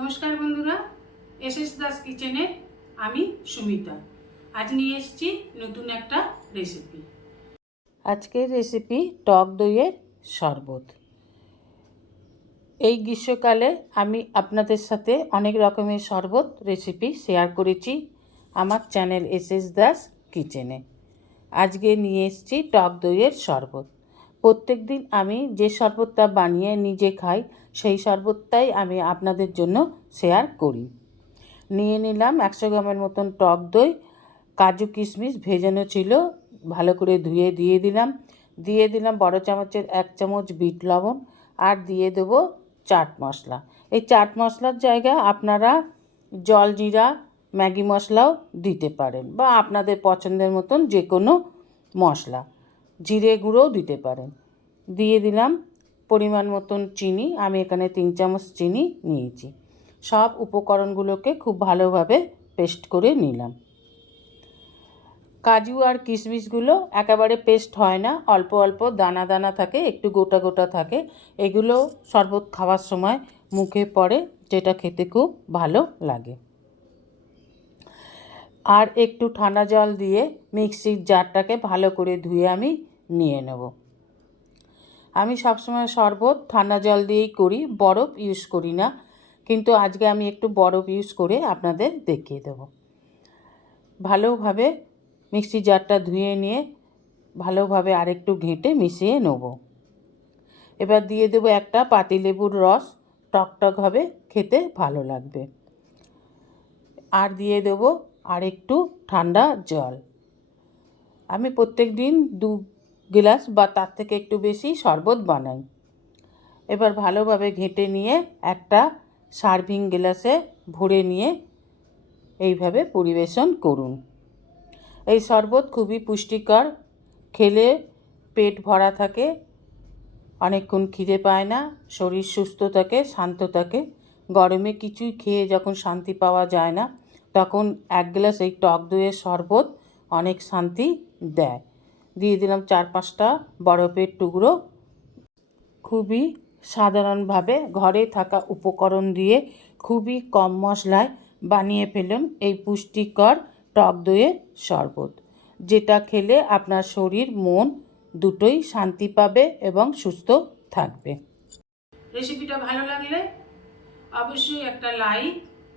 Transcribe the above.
নমস্কার বন্ধুরা S S Das কিচেনে আমি সুমিতা। আজ নিয়ে এসেছি নতুন একটা রেসিপি আজকের রেসিপি টক দইয়ের শরবত। এই গ্রীষ্মকালে আমি আপনাদের সাথে অনেক রকমের শরবত রেসিপি শেয়ার করেছি আমার চ্যানেল এস এস দাস কিচেনে। আজকে নিয়ে এসেছি টক দইয়ের শরবত। প্রত্যেক দিন আমি যে শরবতটা বানিয়ে নিজে খাই, সেই শরবতটাই আমি আপনাদের জন্য শেয়ার করি। নিয়ে নিলাম একশো গ্রামের মতন টক দই, কাজু কিশমিশ ভেজানো ছিল, ভালো করে ধুয়ে দিয়ে দিলাম। দিয়ে দিলাম বড় চামচের এক চামচ বিট লবণ আর দিয়ে দেবো চাট মশলা। এই চাট মশলার জায়গায় আপনারা জল জিরা, ম্যাগি মশলাও দিতে পারেন বা আপনাদের পছন্দের মতন যে কোনো মশলা। জিরে গুঁড়োও দিতে পারেন। দিয়ে দিলাম পরিমাণ মতন চিনি। আমি এখানে তিন চামচ চিনি নিয়েছি। সব উপকরণগুলোকে খুব ভালোভাবে পেস্ট করে নিলাম। কাজু আর কিশমিশগুলো একেবারে পেস্ট হয় না। অল্প অল্প দানা দানা থাকে, একটু গোটা গোটা থাকে। এগুলো শরবত খাওয়ার সময় মুখে পড়ে, যেটা খেতে খুব ভালো লাগে। আর একটু ঠান্ডা জল দিয়ে মিক্সির জারটাকে ভালো করে ধুয়ে আমি নিয়ে নেব। আমি সবসময় শরবত ঠান্ডা জল দিয়েই করি, বরফ ইউজ করি না, কিন্তু আজকে আমি একটু বরফ ইউজ করে আপনাদের দেখিয়ে দেব। ভালোভাবে মিক্সি জারটা ধুয়ে নিয়ে ভালোভাবে আরেকটু ঘেঁটে মিশিয়ে নেব। এবার দিয়ে দেবো একটা পাতিলেবুর রস, টকটক হবে, খেতে ভালো লাগবে। আর দিয়ে দেবো আর একটু ঠান্ডা জল। আমি প্রত্যেক দিন দু গ্লাস বা তার থেকে একটু বেশি শরবত বানাই। এবার ভালোভাবে ঘেঁটে নিয়ে একটা সার্ভিং গ্লাসে ভরে নিয়ে এইভাবে পরিবেশন করুন। এই শরবত খুবই পুষ্টিকর, খেলে পেট ভরা থাকে, অনেকক্ষণ খিদে পায় না, শরীর সুস্থ থাকে, শান্ত থাকে। গরমে কিছুই খেয়ে যখন শান্তি পাওয়া যায় না তখন এক গ্লাস এই টক দইয়ের শরবত অনেক শান্তি দেয়। দিয়ে দিলাম চার পাঁচটা বরফের টুকরো। খুবই সাধারণভাবে ঘরে থাকা উপকরণ দিয়ে খুবই কম মশলায় বানিয়ে ফেলুন এই পুষ্টিকর টক দইয়ের শরবত, যেটা খেলে আপনার শরীর, মন দুটোই শান্তি পাবে এবং সুস্থ থাকবে। রেসিপিটা ভালো লাগলে অবশ্যই একটা লাইক